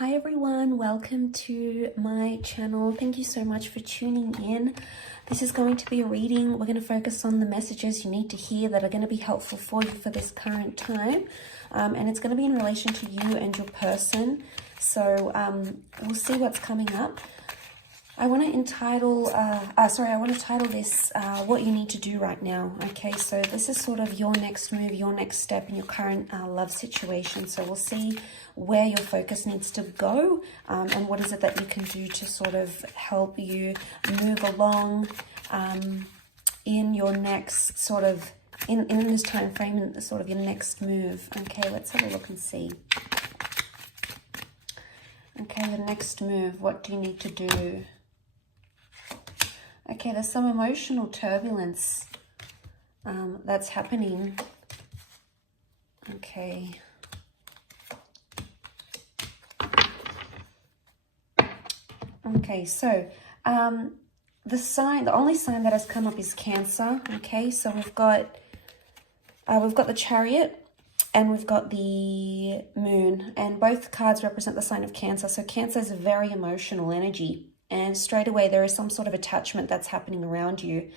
Hi everyone, welcome to my channel. Thank you so much for tuning in. This is going to be a reading. We're going to focus on the messages you need to hear that are going to be helpful for you for this current time. And it's going to be in relation to you and your person. So we'll see what's coming up. I want to title this what you need to do right now. Okay, so this is sort of your next move, your next step in your current love situation. So we'll see where your focus needs to go and what is it that you can do to sort of help you move along in your next sort of, in this time frame, in sort of your next move. Okay, let's have a look and see. Okay, the next move, what do you need to do? Okay, there's some emotional turbulence that's happening. Okay. Okay, so the only sign that has come up is Cancer. Okay, so we've got the Chariot and we've got the Moon, and both cards represent the sign of Cancer. So Cancer is a very emotional energy. And straight away, there is some sort of attachment that's happening around you.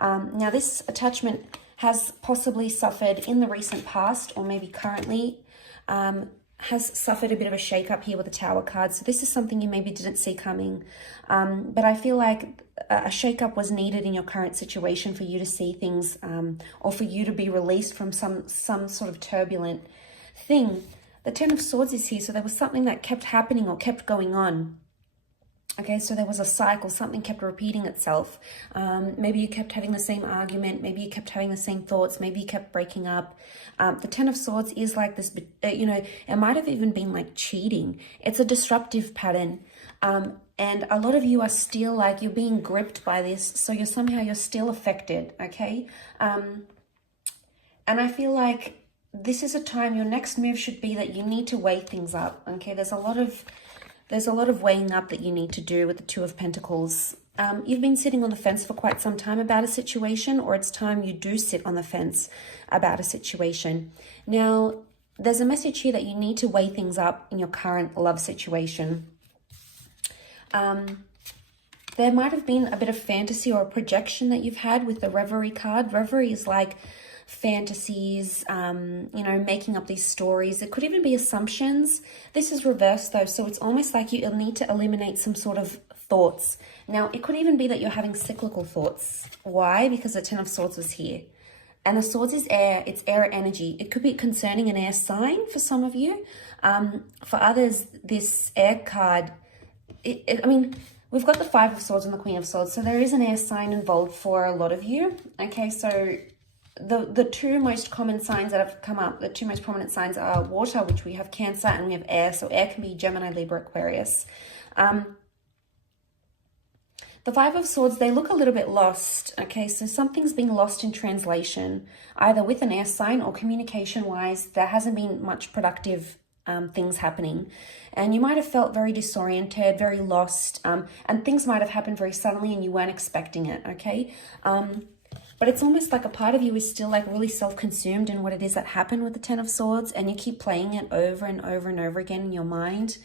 Now, this attachment has possibly suffered in the recent past, or maybe currently, has suffered a bit of a shake-up here with the Tower card. So this is something you maybe didn't see coming. But I feel like a shake-up was needed in your current situation for you to see things, or for you to be released from some sort of turbulent thing. The Ten of Swords is here, so there was something that kept happening or kept going on. Okay, so there was a cycle, something kept repeating itself. Maybe you kept having the same argument, maybe you kept having the same thoughts, maybe you kept breaking up. The Ten of Swords is like this, it might have even been like cheating. It's a disruptive pattern. And a lot of you are still like, you're being gripped by this, so you're still affected, okay? And I feel like this is a time, your next move should be that you need to weigh things up, okay? There's a lot of weighing up that you need to do with the Two of Pentacles. You've been sitting on the fence for quite some time about a situation, or it's time you do sit on the fence about a situation. Now, there's a message here that you need to weigh things up in your current love situation. There might have been a bit of fantasy or a projection that you've had with the Reverie card. Reverie is like fantasies, making up these stories. It could even be assumptions. This is reversed though, so it's almost like you'll need to eliminate some sort of thoughts. Now, it could even be that you're having cyclical thoughts. Why? Because the Ten of Swords was here. And the Swords is air. It's air energy. It could be concerning an air sign for some of you. For others, this air card, we've got the Five of Swords and the Queen of Swords, so there is an air sign involved for a lot of you. Okay, so the two most common signs that have come up, the two most prominent signs are water, which we have Cancer, and we have air. So air can be Gemini, Libra, Aquarius. The Five of Swords, they look a little bit lost. Okay, so something's being lost in translation, either with an air sign or communication-wise. There hasn't been much productive things happening. And you might have felt very disoriented, very lost, and things might have happened very suddenly and you weren't expecting it, okay? But it's almost like a part of you is still like really self-consumed in what it is that happened with the Ten of Swords, and you keep playing it over and over and over again in your mind.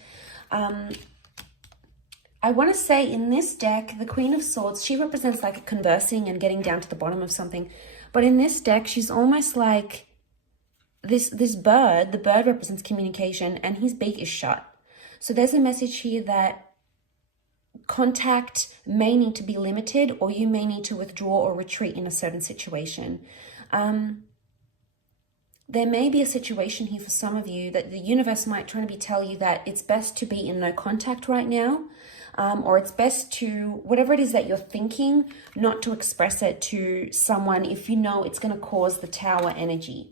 I want to say in this deck, the Queen of Swords, she represents like conversing and getting down to the bottom of something. But in this deck, she's almost like this bird. The bird represents communication and his beak is shut. So there's a message here that contact may need to be limited, or you may need to withdraw or retreat in a certain situation. There may be a situation here for some of you that the universe might try to tell you that it's best to be in no contact right now, or it's best to, whatever it is that you're thinking, not to express it to someone if you know it's going to cause the Tower energy.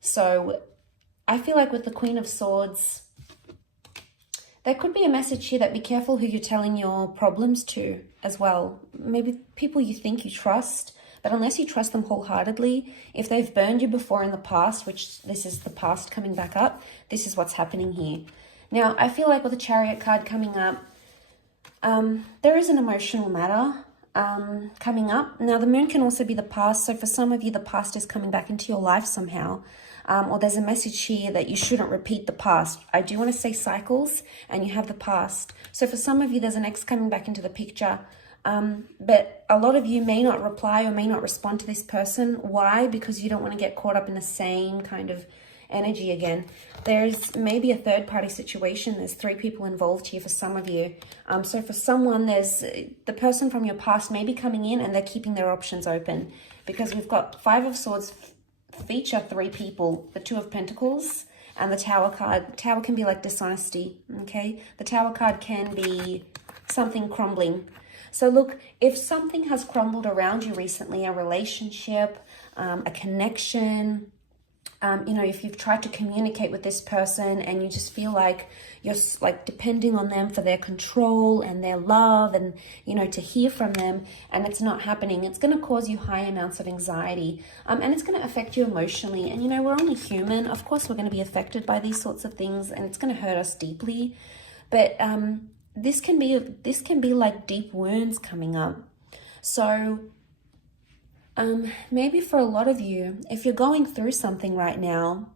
So I feel like with the Queen of Swords, there could be a message here that be careful who you're telling your problems to as well. Maybe people you think you trust, but unless you trust them wholeheartedly, if they've burned you before in the past, which this is the past coming back up, this is what's happening here. Now, I feel like with the Chariot card coming up, there is an emotional matter coming up. Now, the Moon can also be the past. So for some of you, the past is coming back into your life somehow. or there's a message here that you shouldn't repeat the past. I do want to say cycles, and you have the past. So for some of you, there's an ex coming back into the picture. But a lot of you may not reply or may not respond to this person. Why? Because you don't want to get caught up in the same kind of energy again. There's maybe a third party situation. There's 3 people involved here for some of you. So for someone, there's the person from your past may be coming in and they're keeping their options open, because we've got 5 of Swords feature 3 people, the 2 of Pentacles and the Tower card. The Tower can be like dishonesty, okay? The Tower card can be something crumbling. So look, if something has crumbled around you recently, a relationship, a connection, you know, if you've tried to communicate with this person and you just feel like you're like depending on them for their control and their love and, you know, to hear from them, and it's not happening, it's going to cause you high amounts of anxiety, and it's going to affect you emotionally. And, you know, we're only human. Of course, we're going to be affected by these sorts of things, and it's going to hurt us deeply. But this can be like deep wounds coming up. So maybe for a lot of you, if you're going through something right now,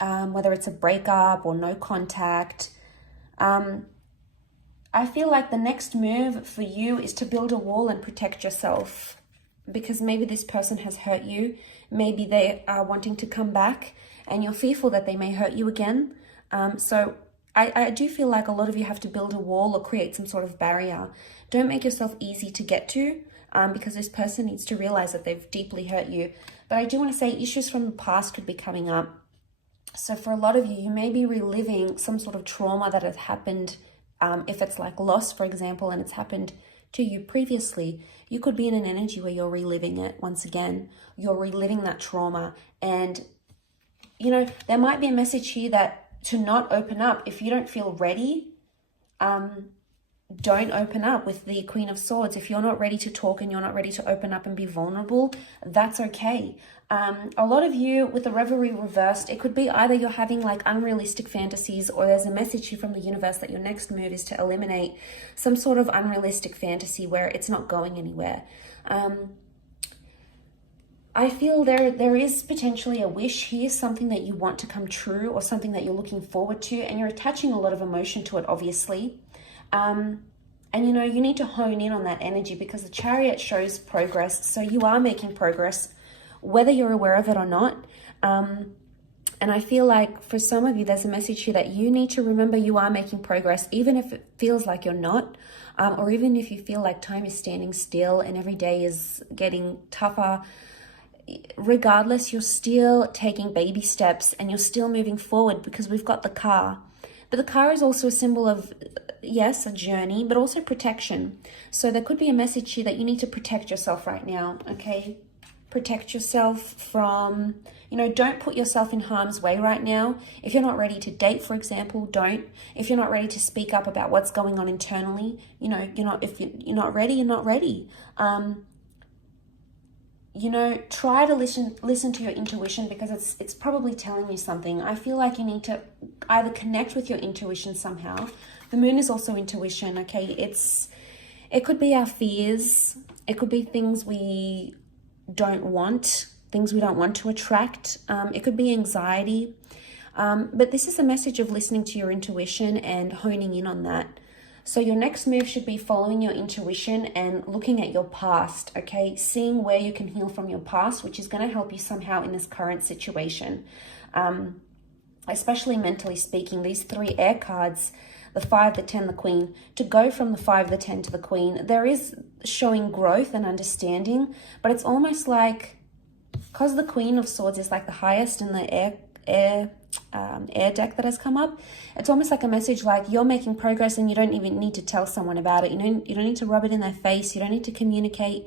whether it's a breakup or no contact, I feel like the next move for you is to build a wall and protect yourself, because maybe this person has hurt you. Maybe they are wanting to come back and you're fearful that they may hurt you again. So I do feel like a lot of you have to build a wall or create some sort of barrier. Don't make yourself easy to get to, because this person needs to realize that they've deeply hurt you. But I do want to say issues from the past could be coming up. So for a lot of you, you may be reliving some sort of trauma that has happened. If it's like loss, for example, and it's happened to you previously, you could be in an energy where you're reliving it once again. You're reliving that trauma. And, you know, there might be a message here that to not open up. If you don't feel ready, don't open up with the Queen of Swords. If you're not ready to talk and you're not ready to open up and be vulnerable, that's okay. A lot of you with the Revelry reversed, it could be either you're having like unrealistic fantasies, or there's a message here from the universe that your next move is to eliminate some sort of unrealistic fantasy where it's not going anywhere. I feel there is potentially a wish here, something that you want to come true or something that you're looking forward to, and you're attaching a lot of emotion to it, obviously. And, you know, you need to hone in on that energy, because the Chariot shows progress. So you are making progress, whether you're aware of it or not. And I feel like for some of you, there's a message here that you need to remember you are making progress, even if it feels like you're not, or even if you feel like time is standing still and every day is getting tougher. Regardless, you're still taking baby steps and you're still moving forward, because we've got the car. But the car is also a symbol of, yes, a journey, but also protection. So there could be a message here that you need to protect yourself right now, okay? Protect yourself from, you know, don't put yourself in harm's way right now. If you're not ready to date, for example, don't. If you're not ready to speak up about what's going on internally, you know, if you're not ready, you're not ready. You know, try to listen to your intuition, because it's probably telling you something. I feel like you need to either connect with your intuition somehow. The moon is also intuition, okay? It could be our fears. It could be things we don't want, things we don't want to attract. It could be anxiety. But this is a message of listening to your intuition and honing in on that. So your next move should be following your intuition and looking at your past, okay? Seeing where you can heal from your past, which is going to help you somehow in this current situation. Especially mentally speaking, these 3 air cards, the 5, the 10, the Queen, to go from the 5, the 10 to the Queen, there is showing growth and understanding, but it's almost like, because the Queen of Swords is like the highest in the air deck that has come up, it's almost like a message like you're making progress and you don't even need to tell someone about it. You don't need to rub it in their face. You don't need to communicate,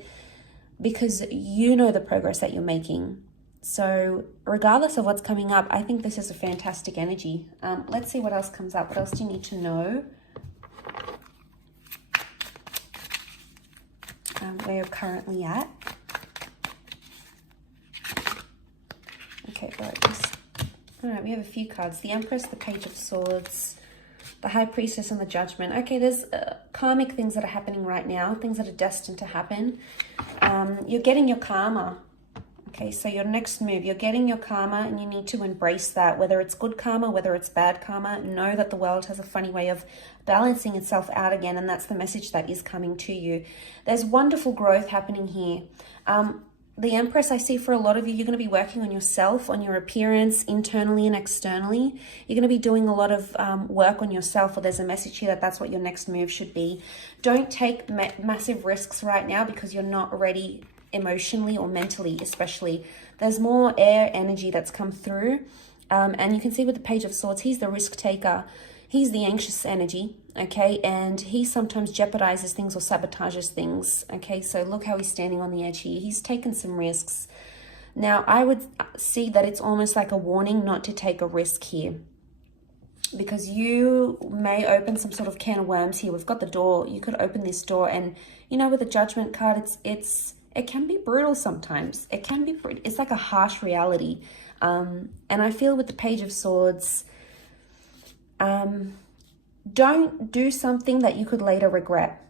because you know the progress that you're making. So regardless of what's coming up, I think this is a fantastic energy. Let's see what else comes up. What else do you need to know? Where you're currently at. Okay, all right, we have a few cards. The Empress, the Page of Swords, the High Priestess, and the Judgment. Okay, there's karmic things that are happening right now, things that are destined to happen. You're getting your karma, Okay, so your next move, you're getting your karma and you need to embrace that. Whether it's good karma, whether it's bad karma, know that the world has a funny way of balancing itself out again, and that's the message that is coming to you. There's wonderful growth happening here. The Empress, I see for a lot of you, you're going to be working on yourself, on your appearance, internally and externally. You're going to be doing a lot of work on yourself, or there's a message here that that's what your next move should be. Don't take massive risks right now because you're not ready emotionally or mentally, especially. There's more air energy that's come through. And you can see with the Page of Swords, he's the risk taker. He's the anxious energy, okay? And he sometimes jeopardizes things or sabotages things, okay? So look how he's standing on the edge here. He's taken some risks. Now, I would see that it's almost like a warning not to take a risk here, because you may open some sort of can of worms here. We've got the door. You could open this door, and, you know, with the Judgment card, it can be brutal sometimes. It can be, it's like a harsh reality. And I feel with the Page of Swords, don't do something that you could later regret,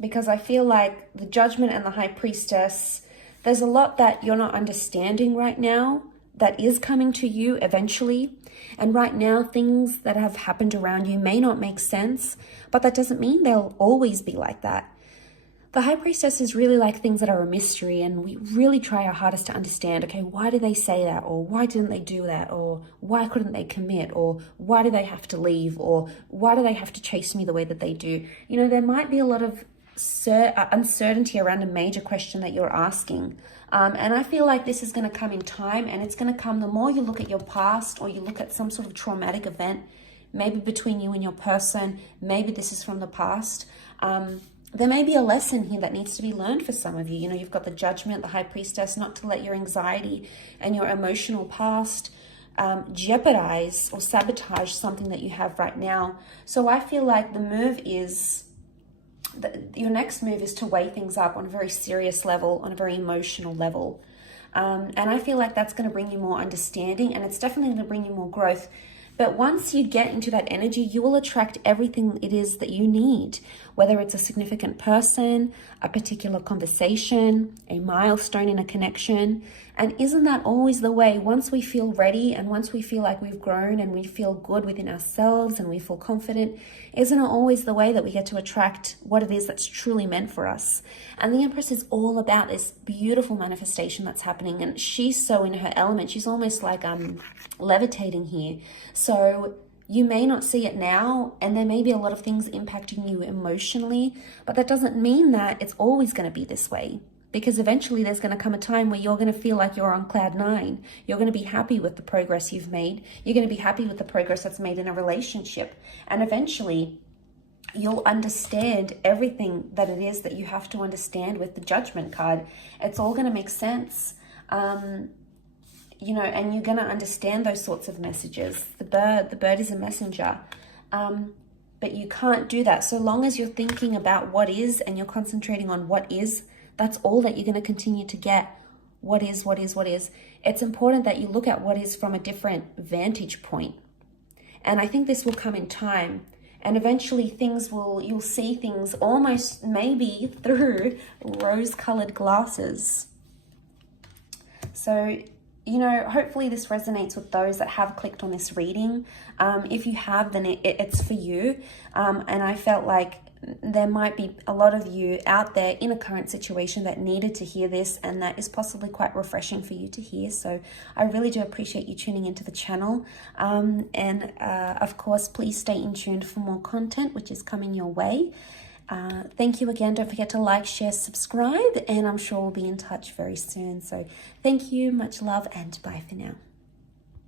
because I feel like the Judgment and the High Priestess, there's a lot that you're not understanding right now that is coming to you eventually. And right now, things that have happened around you may not make sense, but that doesn't mean they'll always be like that. The High Priestess is really like things that are a mystery, and we really try our hardest to understand, okay, why did they say that? Or why didn't they do that? Or why couldn't they commit? Or why do they have to leave? Or why do they have to chase me the way that they do? You know, there might be a lot of uncertainty around a major question that you're asking. And I feel like this is going to come in time, and it's going to come the more you look at your past, or you look at some sort of traumatic event, maybe between you and your person, maybe this is from the past. There may be a lesson here that needs to be learned for some of you. You know, you've got the Judgment, the High Priestess, not to let your anxiety and your emotional past jeopardize or sabotage something that you have right now. So I feel like the move is, your next move is to weigh things up on a very serious level, on a very emotional level. And I feel like that's going to bring you more understanding, and it's definitely going to bring you more growth. But once you get into that energy, you will attract everything it is that you need, whether it's a significant person, a particular conversation, a milestone in a connection. And isn't that always the way? Once we feel ready, and once we feel like we've grown and we feel good within ourselves and we feel confident, isn't it always the way that we get to attract what it is that's truly meant for us? And the Empress is all about this beautiful manifestation that's happening, and she's so in her element. She's almost like levitating here. So you may not see it now, and there may be a lot of things impacting you emotionally, but that doesn't mean that it's always going to be this way. Because eventually there's going to come a time where you're going to feel like you're on cloud nine. You're going to be happy with the progress you've made. You're going to be happy with the progress that's made in a relationship. And eventually you'll understand everything that it is that you have to understand with the Judgment card. It's all going to make sense. You know, and you're going to understand those sorts of messages. The bird is a messenger. But you can't do that. So long as you're thinking about what is, and you're concentrating on what is, that's all that you're going to continue to get. What is, what is, what is. It's important that you look at what is from a different vantage point. And I think this will come in time. And eventually you'll see things almost maybe through rose-colored glasses. So, you know, hopefully this resonates with those that have clicked on this reading. If you have, then it's for you. And I felt like there might be a lot of you out there in a current situation that needed to hear this, and that is possibly quite refreshing for you to hear. So I really do appreciate you tuning into the channel. And of course, please stay in tuned for more content, which is coming your way. Thank you again. Don't forget to like, share, subscribe, and I'm sure we'll be in touch very soon. So thank you, much love, and bye for now.